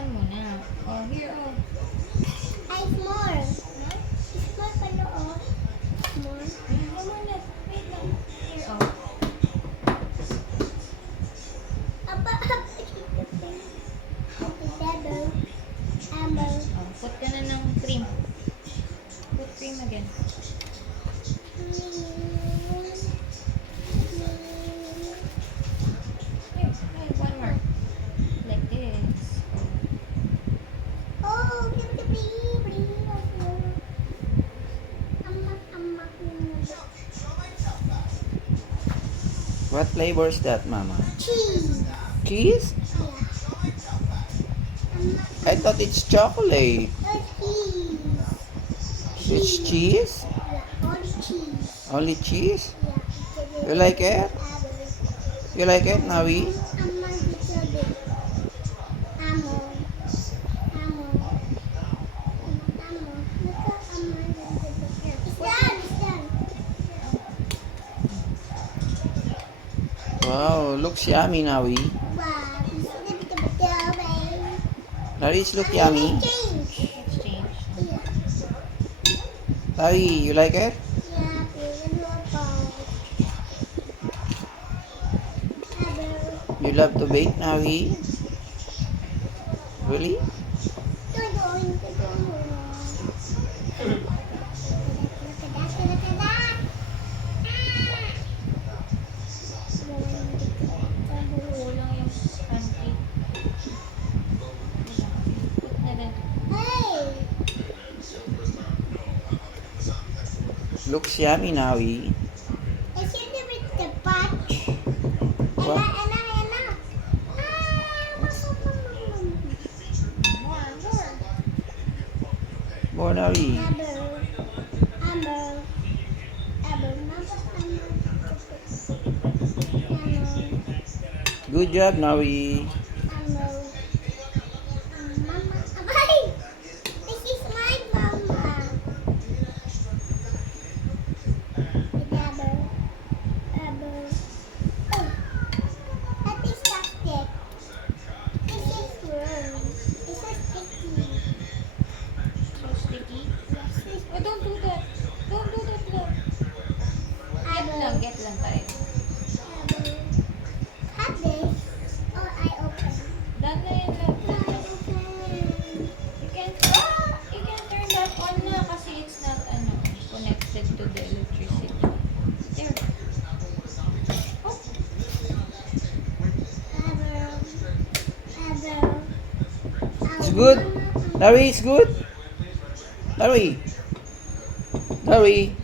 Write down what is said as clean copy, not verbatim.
Hawakan mo na. Oh, here, oh. Ay, more. Huh? More pala, oh. More. Come on na. Wait lang. Here, oh. Apa, double. Amber. Oh, put ka na ng cream. Put cream again. Here, one more. Like this. Oh, give the baby. Amak. What flavor is that, Mama? Cheese. Cheese? I thought it's chocolate. Cheese. It's cheese? Yeah, only cheese. Only cheese? Yeah. You like it? You like it, Nawi? Wow, looks yummy, Nawi. Nawi, it look yummy. Exchange. Nawi, you like it? You love to bake, Nawi? Really? Kulang yung pancake. Put na rin. Looks yummy, Nawi. What? More, Nawi. Good job, Nawi. This is my mama. Oh, that is plastic. This is worm. This is sticky. So sticky. Oh, don't do that. Don't do that, love. Get lang tayo. Have this. Oh, I open. Done na yan, love. You can turn that on na kasi it's not connected to the electricity. There. Oh, It's good. Nawi, it's good. Nawi. Nawi.